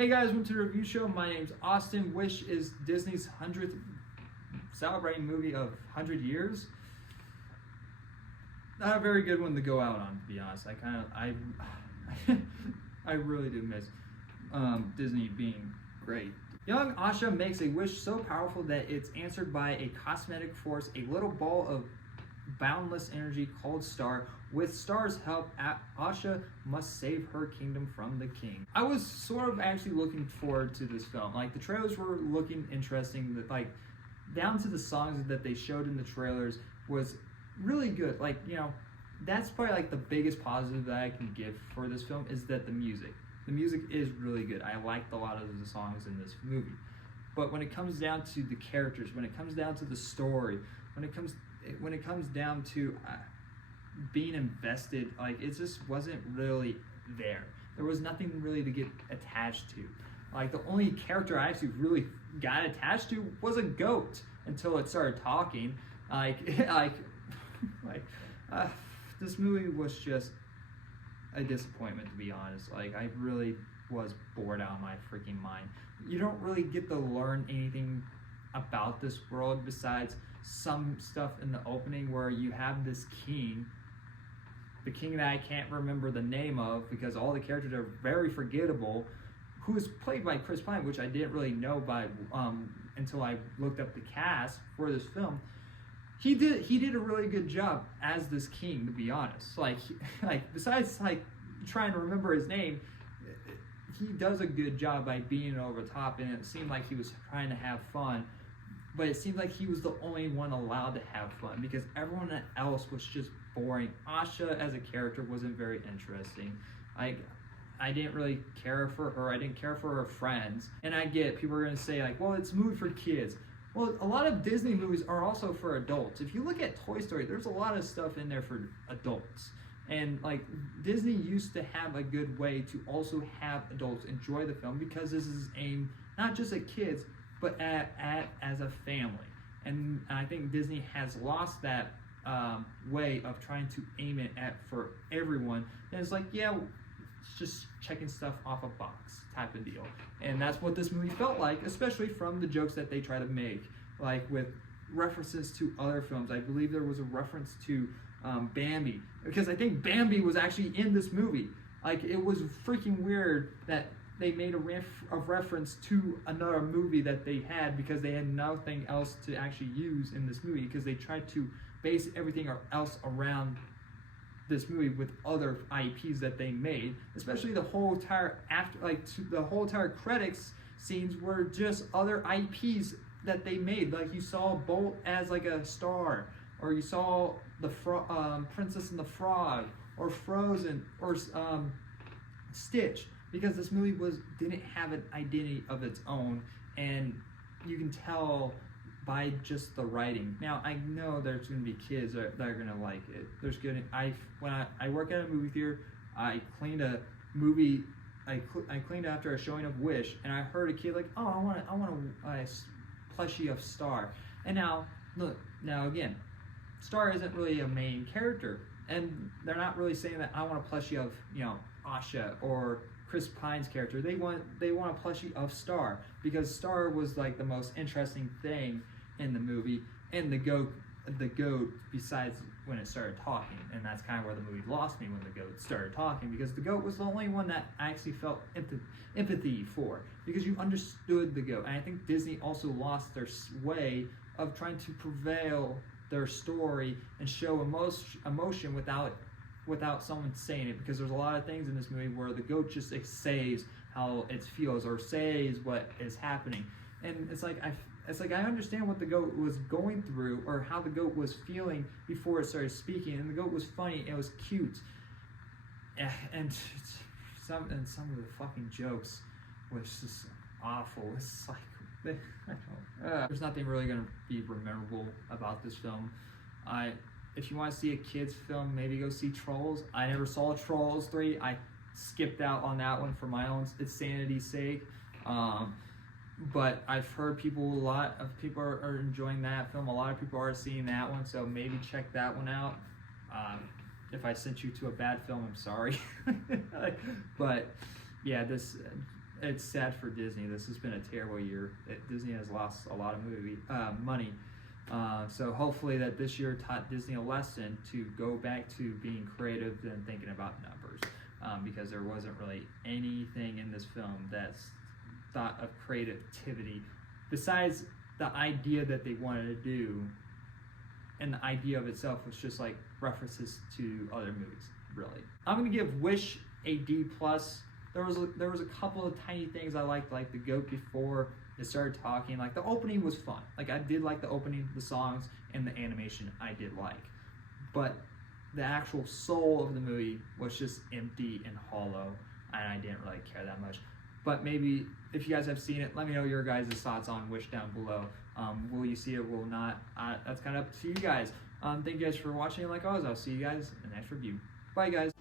Hey guys, welcome to the review show. My name's Austin. Wish is Disney's 100th celebrating movie of 100 years. Not a very good one to go out on, to be honest. I really do miss Disney being great. Young Asha makes a wish so powerful that it's answered by a cosmetic force, a little ball of boundless energy called Star. With Star's help, Asha must save her kingdom from the king. I was sort of actually looking forward to this film. Like, the trailers were looking interesting. Like, down to the songs that they showed in the trailers was really good. Like, you know, that's probably like the biggest positive that I can give for this film is that the music is really good. I liked a lot of the songs in this movie. But when it comes down to the characters, when it comes down to the story, when it comes down to being invested, like, it just wasn't really there. There was nothing really to get attached to. Like, the only character I actually really got attached to was a goat until it started talking. This movie was just a disappointment, to be honest. Like, I really was bored out of my freaking mind. You don't really get to learn anything about this world besides some stuff in the opening where you have this king, the king that I can't remember the name of because all the characters are very forgettable, who is played by Chris Pine, which I didn't really know by until I looked up the cast for this film. He did a really good job as this king, to be honest. Like besides like trying to remember his name, he does a good job by being over the top, and it seemed like he was trying to have fun, but it seemed like he was the only one allowed to have fun because everyone else was just boring. Asha as a character wasn't very interesting. I didn't really care for her. I didn't care for her friends. And I get people are going to say, like, well, it's a movie for kids. Well, a lot of Disney movies are also for adults. If you look at Toy Story, there's a lot of stuff in there for adults. And, like, Disney used to have a good way to also have adults enjoy the film because this is aimed not just at kids, but as a family. And I think Disney has lost that way of trying to aim it at for everyone. And it's like, yeah, it's just checking stuff off a box type of deal. And that's what this movie felt like, especially from the jokes that they try to make, like with references to other films. I believe there was a reference to Bambi, because I think Bambi was actually in this movie. Like, it was freaking weird that they made a reference to another movie that they had because they had nothing else to actually use in this movie, because they tried to base everything else around this movie with other IPs that they made, especially the whole entire the whole entire credits scenes were just other IPs that they made. Like, you saw Bolt as like a star, or you saw the Princess and the Frog, or Frozen, or Stitch, because this movie didn't have an identity of its own, and you can tell by just the writing. Now, I know there's going to be kids that are going to like it. When I work at a movie theater, I cleaned a movie. I cleaned after a showing of Wish, and I heard a kid like, "Oh, I want a plushie of Star." And now, look, again, Star isn't really a main character, and they're not really saying that I want a plushie of, you know, Asha or Chris Pine's character. They want a plushie of Star, because Star was like the most interesting thing in the movie, and the goat besides when it started talking. And that's kind of where the movie lost me, when the goat started talking, because the goat was the only one that I actually felt empathy for, because you understood the goat. And I think Disney also lost their way of trying to prevail their story and show emotion without someone saying it, because there's a lot of things in this movie where the goat just says how it feels or says what is happening, and it's like I understand what the goat was going through, or how the goat was feeling before it started speaking, and the goat was funny, it was cute, and some of the fucking jokes was just awful. It's like there's nothing really going to be memorable about this film. If you want to see a kid's film, maybe go see Trolls. I never saw Trolls 3. I skipped out on that one for my own sanity's sake. But I've heard a lot of people are enjoying that film. A lot of people are seeing that one, so maybe check that one out. If I sent you to a bad film, I'm sorry. But yeah, it's sad for Disney. This has been a terrible year. Disney has lost a lot of money. So hopefully that this year taught Disney a lesson to go back to being creative and thinking about numbers, because there wasn't really anything in this film that's thought of creativity besides the idea that they wanted to do, and the idea of itself was just like references to other movies. Really, I'm gonna give Wish a D+. There was a couple of tiny things I liked, like the goat before it started talking. Like the opening was fun. Like I did like the opening, the songs, and the animation I did like. But the actual soul of the movie was just empty and hollow, and I didn't really care that much. But maybe if you guys have seen it, let me know your guys' thoughts on Wish down below. Will you see it? Will not? That's kind of up to you guys. Thank you guys for watching. Like always, I'll see you guys in the next review. Bye, guys.